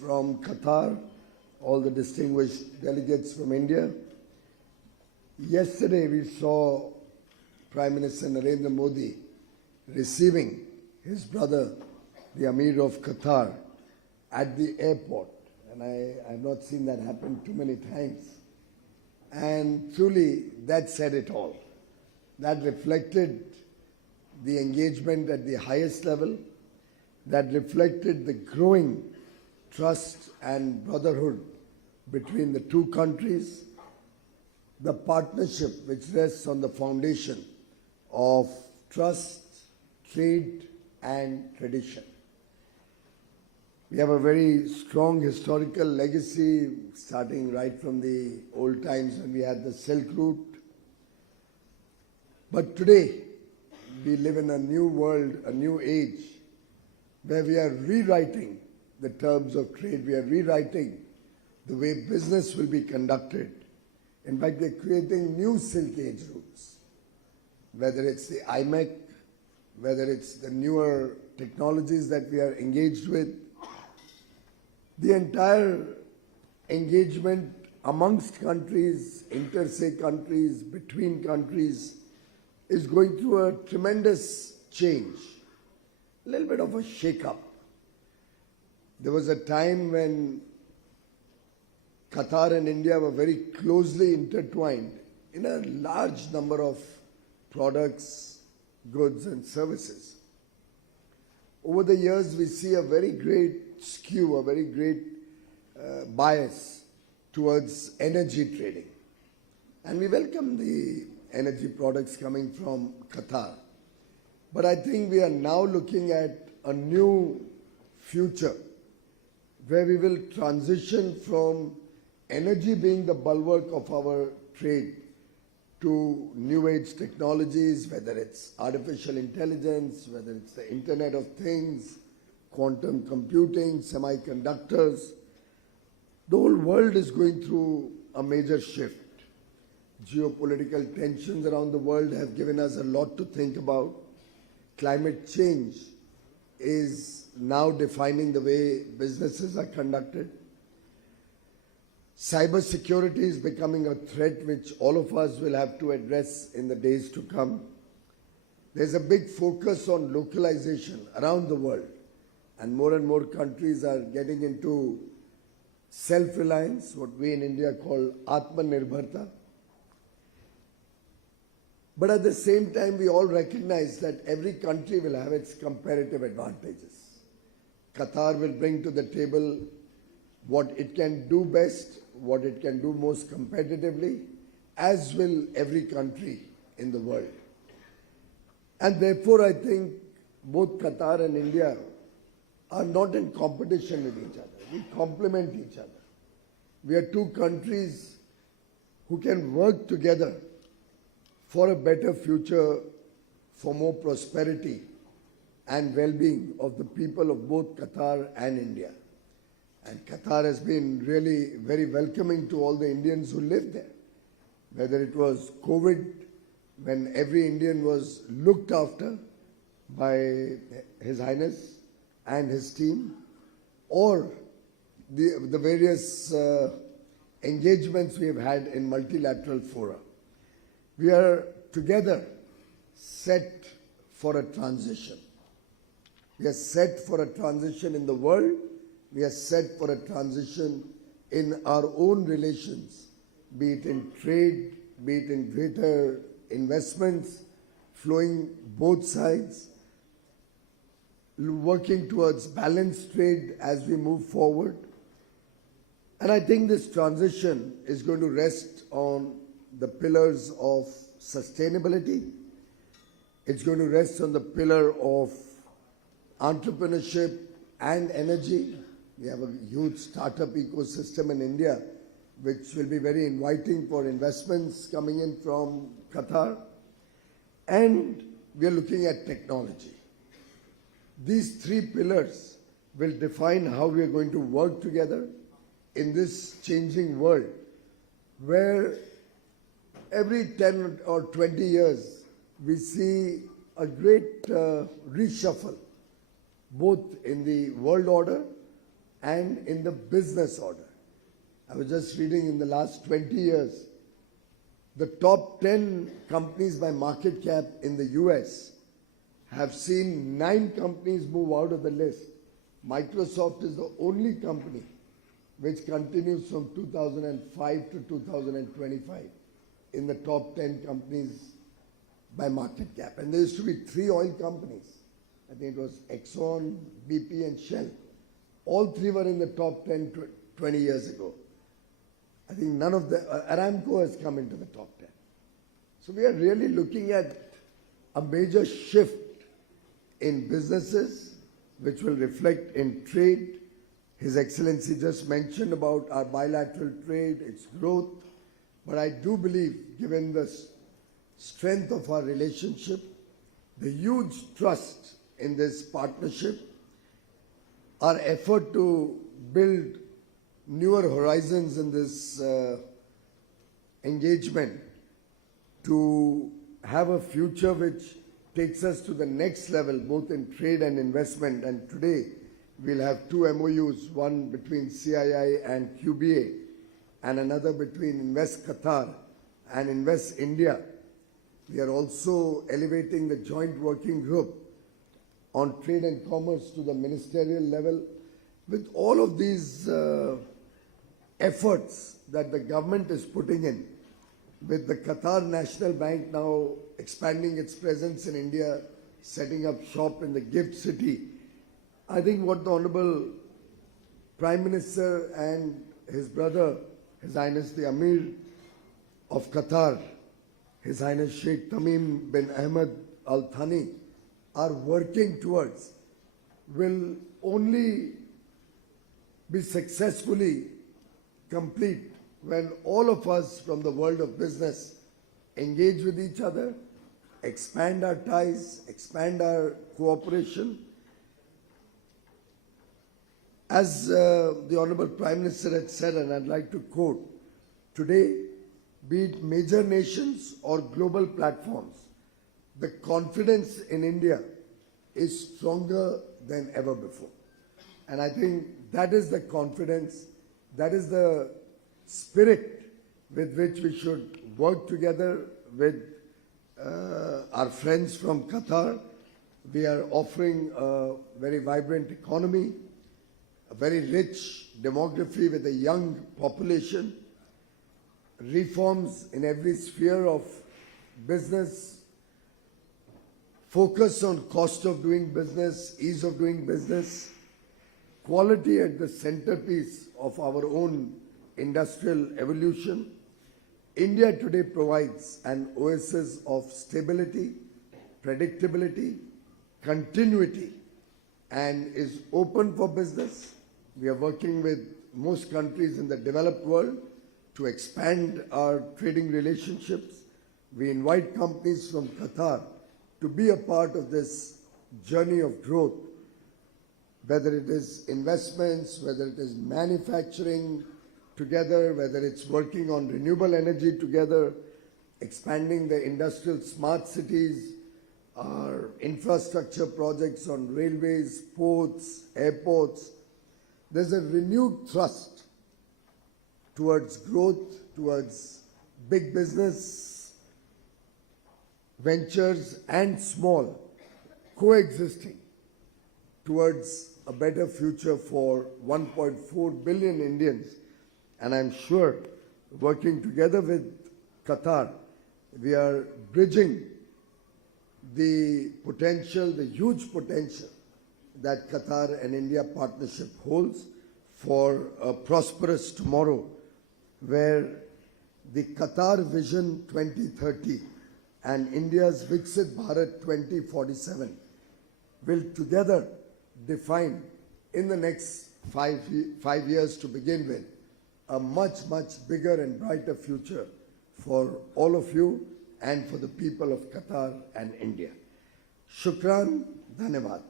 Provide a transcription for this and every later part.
from Qatar, all the distinguished delegates from India. Yesterday we saw Prime Minister Narendra Modi receiving his brother, the Amir of Qatar, at the airport. And I have not seen that happen too many times. And truly, that said it all. That reflected the engagement at the highest level, that reflected the growing trust and brotherhood between the two countries, the partnership which rests on the foundation of trust, trade and tradition. We have a very strong historical legacy starting right from the old times when we had the Silk Route. But today, we live in a new world, a new age, where we are rewriting the terms of trade, we are rewriting the way business will be conducted. In fact, we are creating new Silk Age routes, whether it's the IMEC, whether it's the newer technologies that we are engaged with. The entire engagement amongst countries, inter-se countries, between countries, is going through a tremendous change, a little bit of a shake-up. There was a time when Qatar and India were very closely intertwined in a large number of products, goods and services. Over the years, we see a very great skew, a very great bias towards energy trading. And we welcome the energy products coming from Qatar. But I think we are now looking at a new future where we will transition from energy being the bulwark of our trade to new age technologies, whether it's artificial intelligence, whether it's the Internet of Things, quantum computing, semiconductors. The whole world is going through a major shift. Geopolitical tensions around the world have given us a lot to think about. Climate change is now defining the way businesses are conducted. Cybersecurity is becoming a threat which all of us will have to address in the days to come. There's a big focus on localization around the world, and more countries are getting into self-reliance, what we in India call Atmanirbharta. But at the same time, we all recognize that every country will have its comparative advantages. Qatar will bring to the table what it can do best, what it can do most competitively, as will every country in the world. And therefore, I think both Qatar and India are not in competition with each other. We complement each other. We are two countries who can work together for a better future, for more prosperity and well-being of the people of both Qatar and India. And Qatar has been really very welcoming to all the Indians who live there. Whether it was COVID, when every Indian was looked after by His Highness and his team, or the various engagements we have had in multilateral fora. We are together set for a transition. We are set for a transition in the world. We are set for a transition in our own relations, be it in trade, be it in greater investments, flowing both sides, working towards balanced trade as we move forward. And I think this transition is going to rest on the pillars of sustainability. It's going to rest on the pillar of entrepreneurship and energy. We have a huge startup ecosystem in India, which will be very inviting for investments coming in from Qatar. And we are looking at technology. These three pillars will define how we are going to work together in this changing world, where every 10 or 20 years we see a great reshuffle, both in the world order and in the business order. I was just reading in the last 20 years, the top 10 companies by market cap in the US have seen 9 companies move out of the list. Microsoft is the only company which continues from 2005 to 2025 in the top 10 companies by market cap. And there used to be 3 oil companies. I think it was Exxon, BP and Shell. All 3 were in the top 10 20 years ago. I think none of the, Aramco has come into the top 10. So we are really looking at a major shift in businesses which will reflect in trade. His Excellency just mentioned about our bilateral trade, its growth. But I do believe, given the strength of our relationship, the huge trust in this partnership, our effort to build newer horizons in this engagement, to have a future which takes us to the next level, both in trade and investment. And today, we'll have 2 MOUs, one between CII and QBA, and another between Invest Qatar and Invest India. We are also elevating the joint working group on trade and commerce to the ministerial level. With all of these efforts that the government is putting in, with the Qatar National Bank now expanding its presence in India, setting up shop in the Gift City, I think what the Honorable Prime Minister and his brother, His Highness the Amir of Qatar, His Highness Sheikh Tamim bin Ahmed Al Thani, are working towards will only be successfully complete when all of us from the world of business engage with each other, expand our ties, expand our cooperation. As the Honorable Prime Minister had said, and I'd like to quote, today, be it major nations or global platforms, the confidence in India is stronger than ever before. And I think that is the confidence, that is the spirit with which we should work together with our friends from Qatar. We are offering a very vibrant economy, a very rich demography with a young population, reforms in every sphere of business, focus on cost of doing business, ease of doing business, quality at the centerpiece of our own industrial evolution. India today provides an oasis of stability, predictability, continuity, and is open for business. We are working with most countries in the developed world to expand our trading relationships. We invite companies from Qatar to be a part of this journey of growth, whether it is investments, whether it is manufacturing together, whether it's working on renewable energy together, expanding the industrial smart cities, our infrastructure projects on railways, ports, airports. There's a renewed thrust towards growth, towards big business ventures and small, coexisting towards a better future for 1.4 billion Indians. And I'm sure, working together with Qatar, we are bridging the potential, the huge potential that Qatar and India partnership holds for a prosperous tomorrow, where the Qatar Vision 2030 and India's Viksit Bharat 2047 will together define, in the next five years to begin with, a much, much bigger and brighter future for all of you and for the people of Qatar and India. Shukran, Dhanyavad.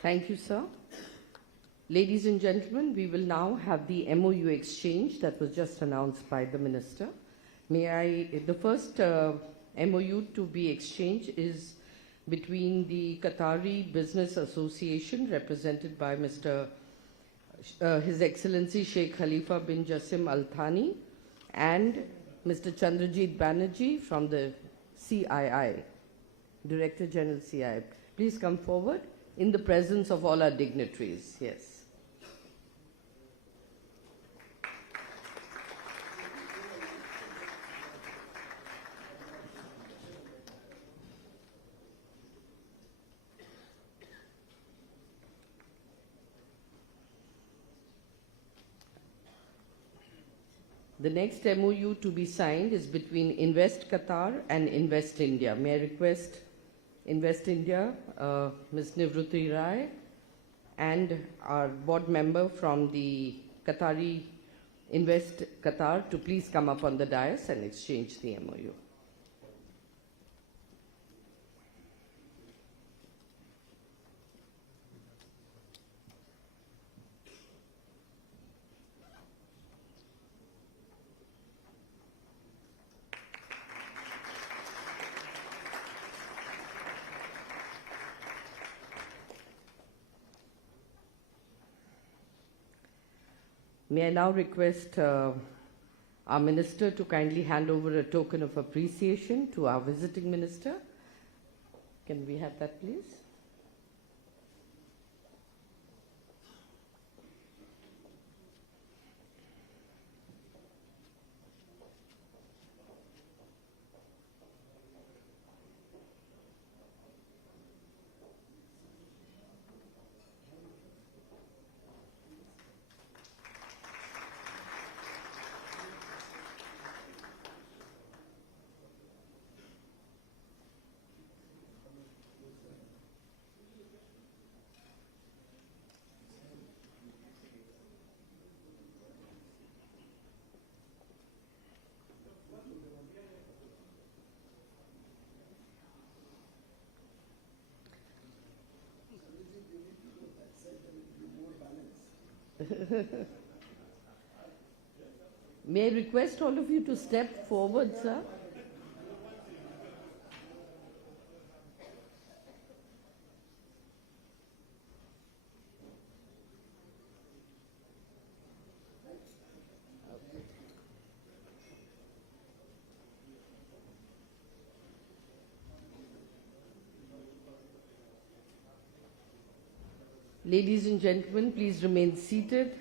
Thank you, sir. Ladies and gentlemen, we will now have the MOU exchange that was just announced by the Minister. The first MOU to be exchanged is between the Qatari Business Association, represented by His Excellency Sheikh Khalifa bin Jassim Al Thani, and Mr. Chandrajit Banerjee from the CII, Director General CII. Please come forward in the presence of all our dignitaries. Yes. The next MOU to be signed is between Invest Qatar and Invest India. May I request Invest India, Ms. Nivruti Rai, and our board member from the Qatari Invest Qatar to please come up on the dais and exchange the MOU. May I now request our minister to kindly hand over a token of appreciation to our visiting minister. Can we have that, please? May I request all of you to step forward, sir? Ladies and gentlemen, please remain seated.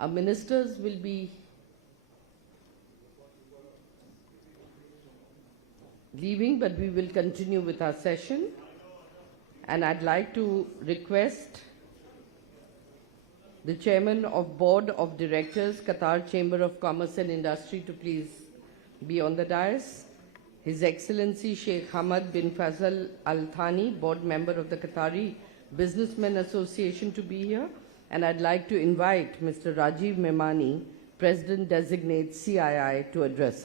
Our ministers will be leaving, but we will continue with our session. And I'd like to request the Chairman of Board of Directors, Qatar Chamber of Commerce and Industry, to please be on the dais. His Excellency Sheikh Hamad bin Fazal Al Thani, Board Member of the Qatari Businessmen Association, to be here. And I'd like to invite Mr. Rajiv Memani, President-designate CII, to address.